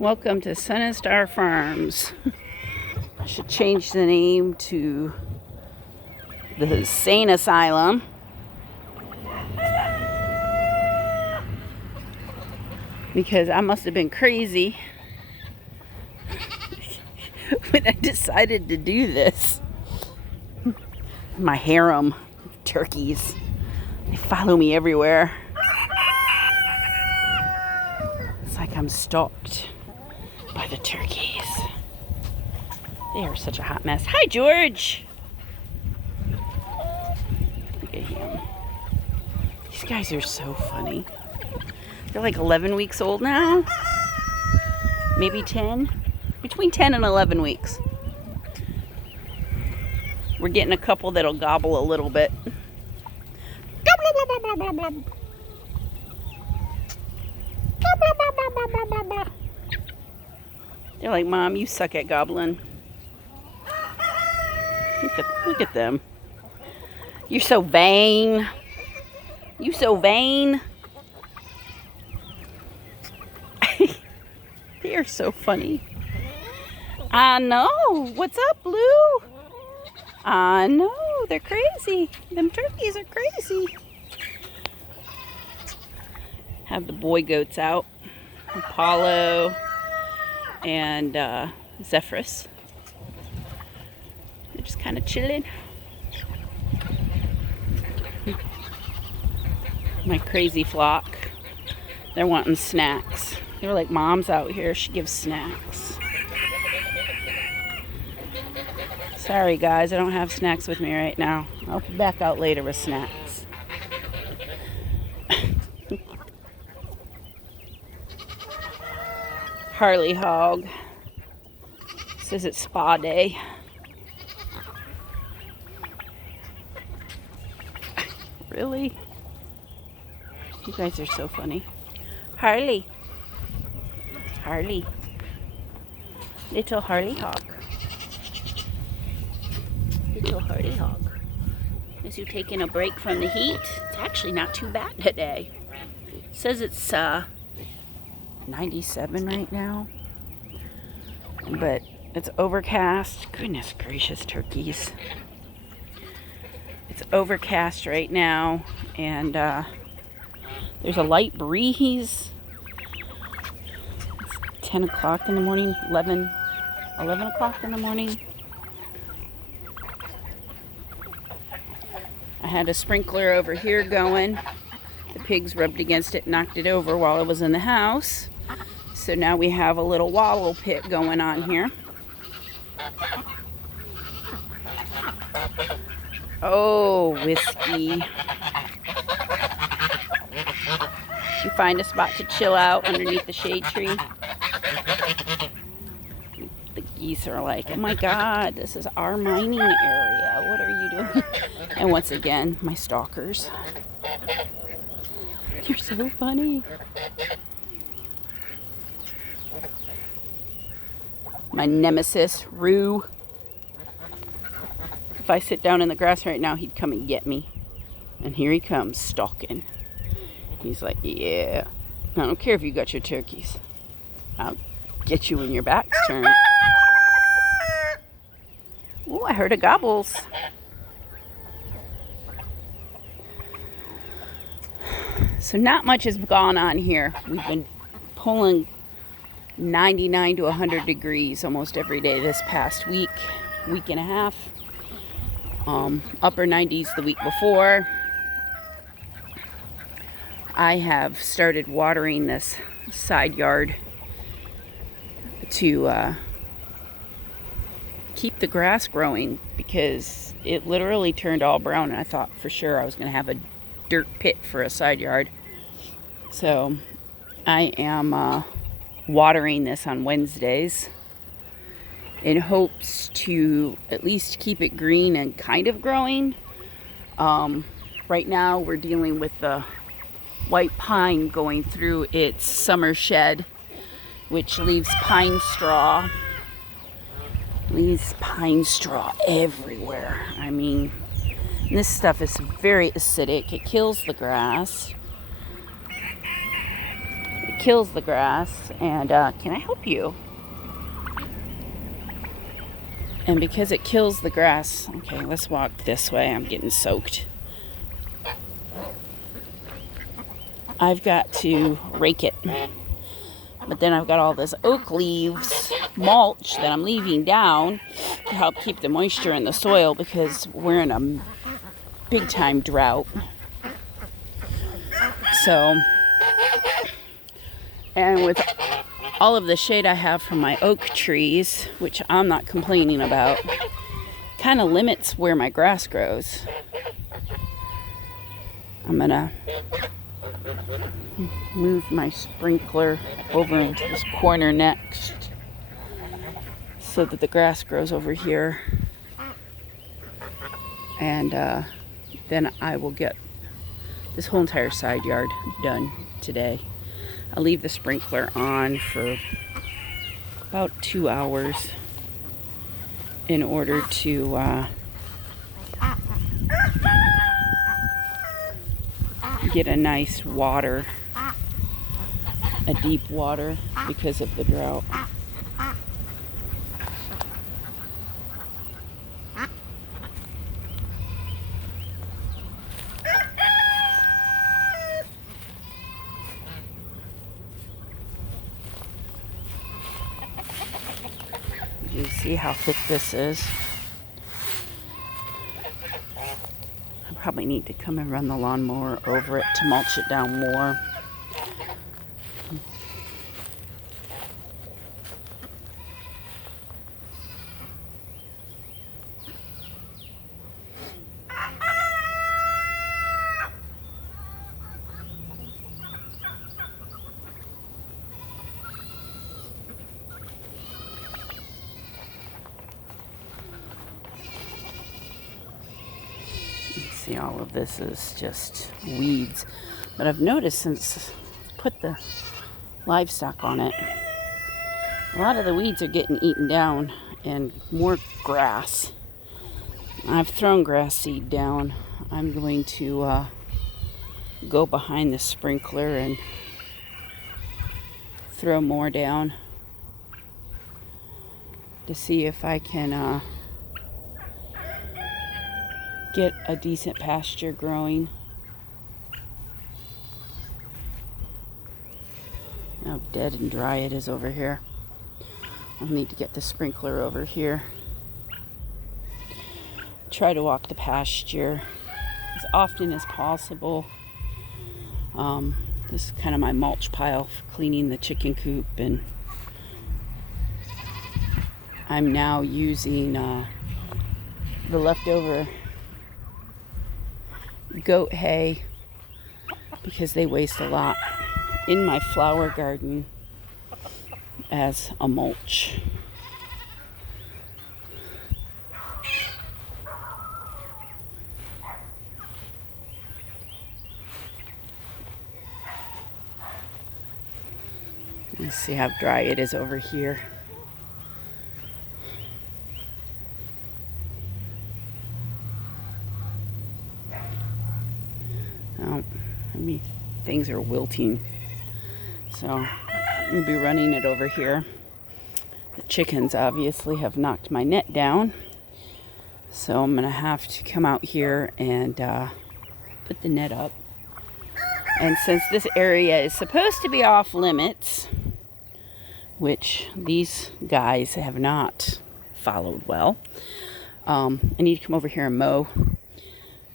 Welcome to Sun and Star Farms. I should change the name to the Insane Asylum. Because I must have been crazy when I decided to do this. My harem of turkeys. They follow me everywhere. It's like I'm stalked by the turkeys. They are such a hot mess. Hi, George. Look at him. These guys are so funny. They're like 11 weeks old now. Maybe 10. Between 10 and 11 weeks. We're getting a couple that'll gobble a little bit. They're like, Mom, you suck at gobbling. Look at them. You're so vain. You so vain. They are so funny. I know. What's up, Blue? I know. They're crazy. Them turkeys are crazy. Have the boy goats out. Apollo and Zephyrus. They're just kind of chilling. My crazy flock. They're wanting snacks. They're like, Mom's out here. She gives snacks. Sorry, guys. I don't have snacks with me right now. I'll be back out later with snacks. Harley hog. Says it's spa day. Really? You guys are so funny. Harley. Harley. Little Harley hog. Little Harley hog. Is you taking a break from the heat? It's actually not too bad today. It says it's 97 right now. But it's overcast. Goodness gracious, turkeys. It's overcast right now. And there's a light breeze. It's 10 o'clock in the morning. 11 o'clock in the morning. I had a sprinkler over here going. The pigs rubbed against it, knocked it over while I was in the house. So now we have a little wallow pit going on here. Oh, Whiskey. You find a spot to chill out underneath the shade tree. The geese are like, oh my God, this is our mining area. What are you doing? And once again, my stalkers. You're so funny. My nemesis, Rue. If I sit down in the grass right now, he'd come and get me. And here he comes, stalking. He's like, yeah, I don't care if you got your turkeys. I'll get you when your back's turned. Oh, I heard a gobbles. So not much has gone on here. We've been pulling 99 to 100 degrees almost every day this past week and a half. Upper 90s the week before. I have started watering this side yard to keep the grass growing because it literally turned all brown and I thought for sure I was going to have a dirt pit for a side yard. So I am watering this on Wednesdays in hopes to at least keep it green and kind of growing. Right now we're dealing with the white pine going through its summer shed, which leaves pine straw. Leaves pine straw everywhere. I mean, this stuff is very acidic. It kills the grass. It kills the grass. And can I help you? And because it kills the grass, okay, let's walk this way. I'm getting soaked. I've got to rake it. But then I've got all this oak leaves mulch that I'm leaving down to help keep the moisture in the soil because we're in a big time drought. So, and with all of the shade I have from my oak trees, which I'm not complaining about, kind of limits where my grass grows. I'm gonna move my sprinkler over into this corner next so that the grass grows over here, and then I will get this whole entire side yard done today. I'll leave the sprinkler on for about 2 hours in order to get a nice water, a deep water, because of the drought. You see how thick this is? I probably need to come and run the lawnmower over it to mulch it down more. See, all of this is just weeds. But I've noticed since I put the livestock on it, a lot of the weeds are getting eaten down and more grass. I've thrown grass seed down. I'm going to go behind the sprinkler and throw more down to see if I can get a decent pasture growing. How dead and dry it is over here. I'll need to get the sprinkler over here. Try to walk the pasture as often as possible. This is kind of my mulch pile for cleaning the chicken coop, and I'm now using the leftover goat hay because they waste a lot in my flower garden as a mulch. Let's see how dry it is over here. Things are wilting, so I'm going to be running it over here. The chickens obviously have knocked my net down, so I'm going to have to come out here and put the net up. And since this area is supposed to be off limits, which these guys have not followed well, I need to come over here and mow.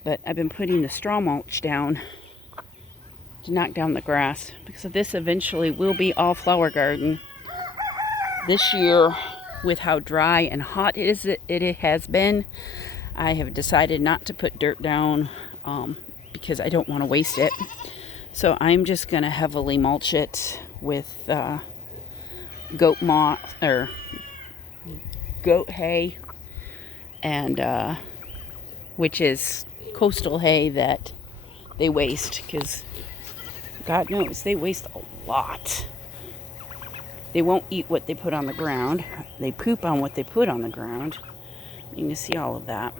But I've been putting the straw mulch down to knock down the grass, because this eventually will be all flower garden. This year, with how dry and hot it has been, I have decided not to put dirt down because I don't want to waste it. So I'm just going to heavily mulch it with goat moss or goat hay, and which is coastal hay that they waste, because God knows they waste a lot. They won't eat what they put on the ground. They poop on what they put on the ground. You can see all of that.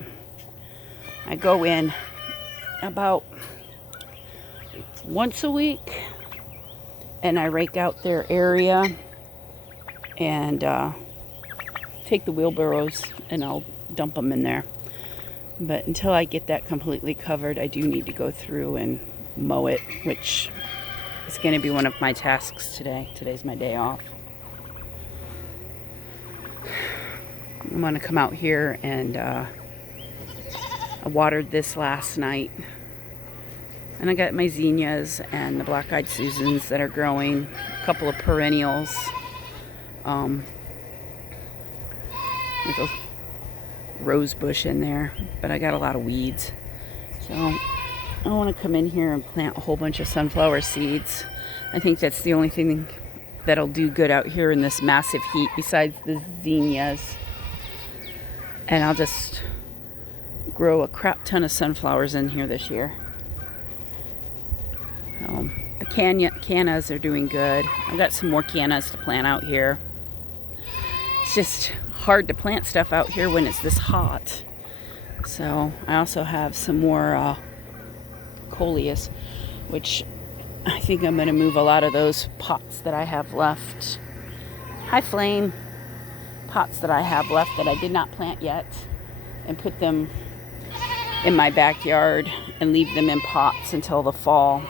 I go in about once a week and I rake out their area and take the wheelbarrows and I'll dump them in there. But until I get that completely covered, I do need to go through and mow it, which is going to be one of my tasks today. Today's my day off. I'm going to come out here and I watered this last night. And I got my zinnias and the black-eyed Susans that are growing, a couple of perennials. There's a rose bush in there, but I got a lot of weeds. So I want to come in here and plant a whole bunch of sunflower seeds. I think that's the only thing that'll do good out here in this massive heat besides the zinnias. And I'll just grow a crap ton of sunflowers in here this year. The cannas are doing good. I've got some more cannas to plant out here. It's just hard to plant stuff out here when it's this hot. So I also have some more coleus, which I think I'm going to move a lot of those pots that I have left. High flame pots that I have left that I did not plant yet, and put them in my backyard and leave them in pots until the fall.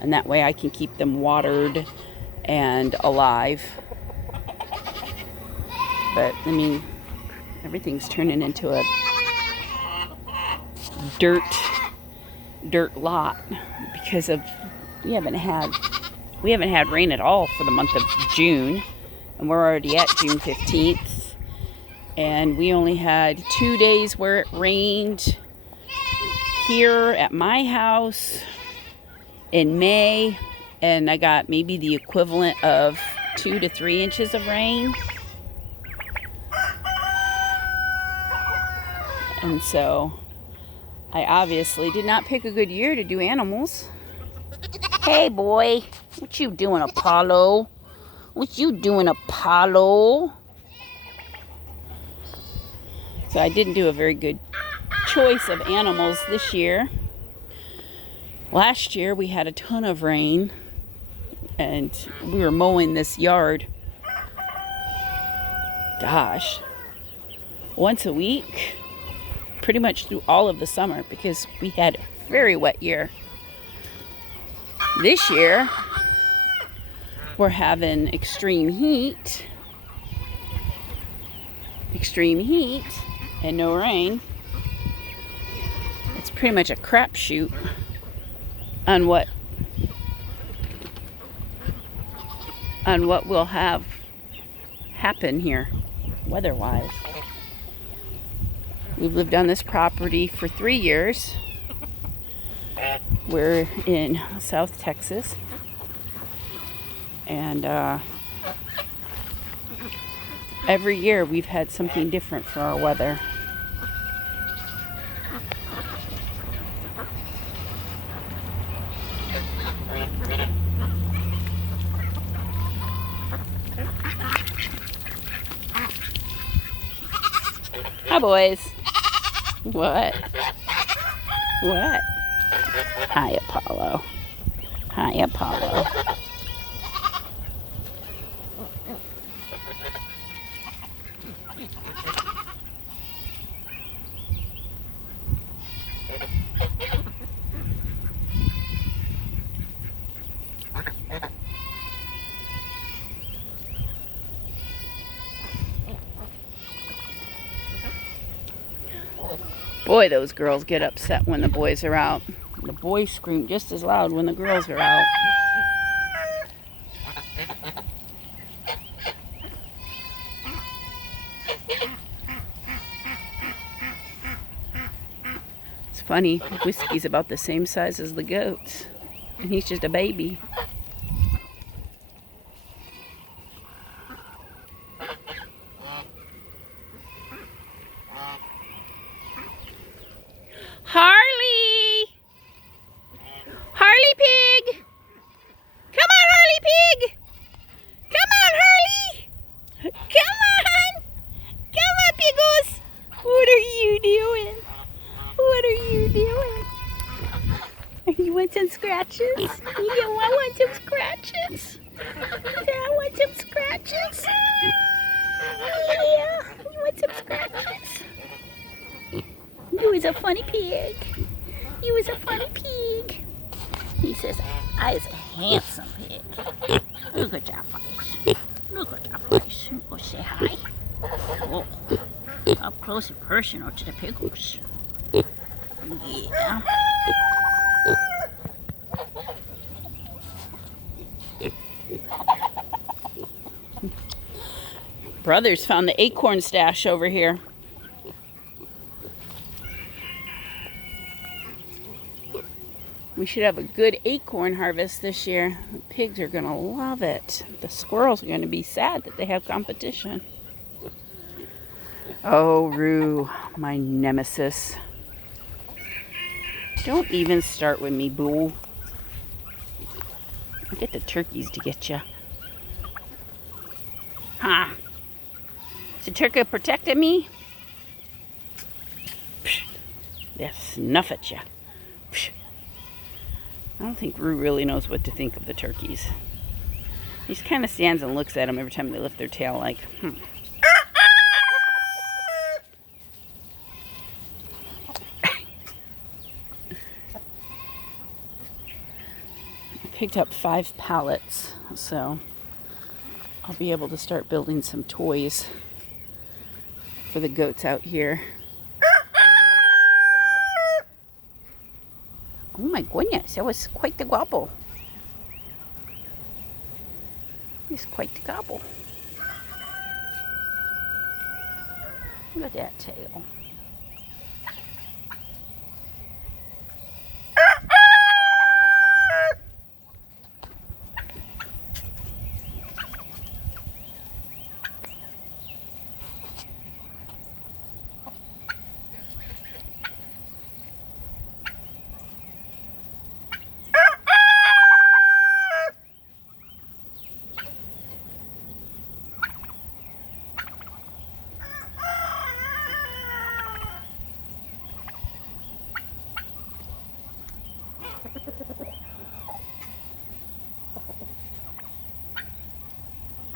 And that way I can keep them watered and alive. But, I mean, everything's turning into a dirt lot because of we haven't had rain at all for the month of June, and we're already at June 15th, and we only had 2 days where it rained here at my house in May, and I got maybe the equivalent of 2 to 3 inches of rain. And so I obviously did not pick a good year to do animals. Hey boy, what you doing, Apollo? What you doing, Apollo? So I didn't do a very good choice of animals this year. Last year we had a ton of rain and we were mowing this yard, gosh, once a week, pretty much through all of the summer because we had a very wet year. This year we're having extreme heat and no rain. It's pretty much a crapshoot on what we'll have happen here weather-wise. We've lived on this property for 3 years. We're in South Texas, and every year we've had something different for our weather. Hi, boys. What? What? Hi, Apollo. Hi, Apollo. Boy, those girls get upset when the boys are out. The boys scream just as loud when the girls are out. It's funny, Whiskey's about the same size as the goats, and he's just a baby. Harley! Harley pig! Come on, Harley pig! Come on, Harley! Come on! Come on, piggles! What are you doing? What are you doing? Are you You want some scratches? I want some scratches. I want some scratches. Yeah, you want some scratches? You is a funny pig. You is a funny pig. He says, I is a handsome pig. Look at that face. Look at that face. Oh, say hi. Oh, up close and personal to the pickles. Yeah. Brothers found the acorn stash over here. We should have a good acorn harvest this year. The pigs are going to love it. The squirrels are going to be sad that they have competition. Oh, Rue, my nemesis. Don't even start with me, boo. I'll get the turkeys to get you. Huh? Is the turkey protecting me? They'll snuff at you. I don't think Rue really knows what to think of the turkeys. He just kind of stands and looks at them every time they lift their tail like, I picked up 5 pallets, so I'll be able to start building some toys for the goats out here. Oh my goodness, that was quite the gobble. He's quite the gobble. Look at that tail.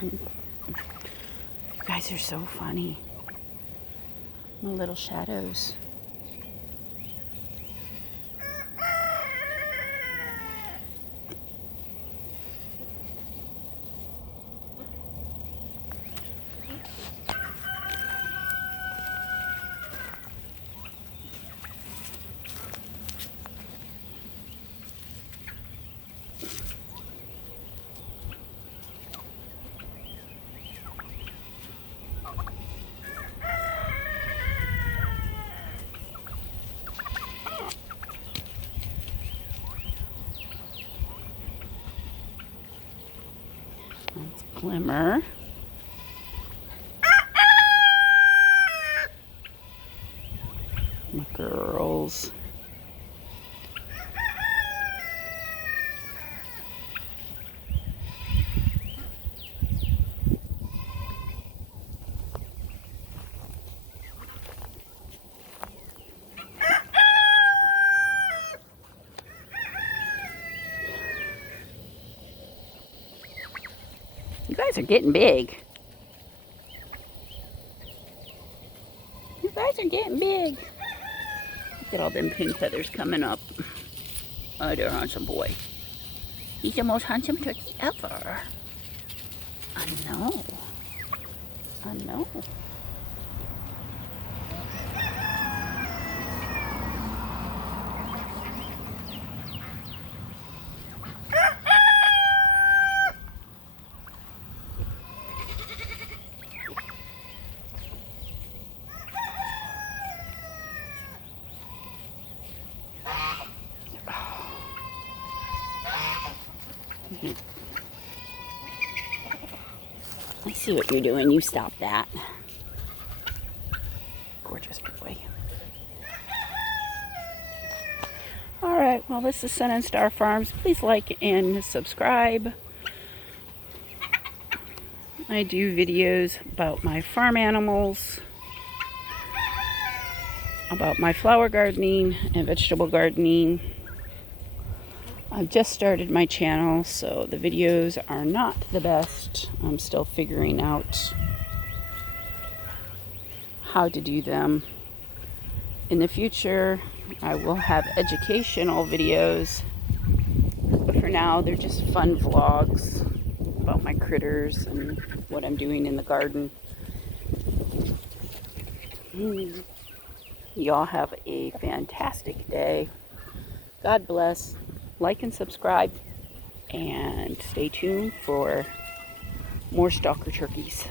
You guys are so funny. The little shadows. That's Glimmer. My girls. You guys are getting big. You guys are getting big. Look at all them pink feathers coming up. Oh, they're handsome boy. He's the most handsome turkey ever. I know. I know. I see what you're doing. You stop that. Gorgeous boy. Alright, well, this is Sun and Star Farms. Please like and subscribe. I do videos about my farm animals, about my flower gardening and vegetable gardening. I've just started my channel, so the videos are not the best. I'm still figuring out how to do them. In the future, I will have educational videos, but for now, they're just fun vlogs about my critters and what I'm doing in the garden. Y'all have a fantastic day. God bless. Like and subscribe, and stay tuned for more stalker turkeys.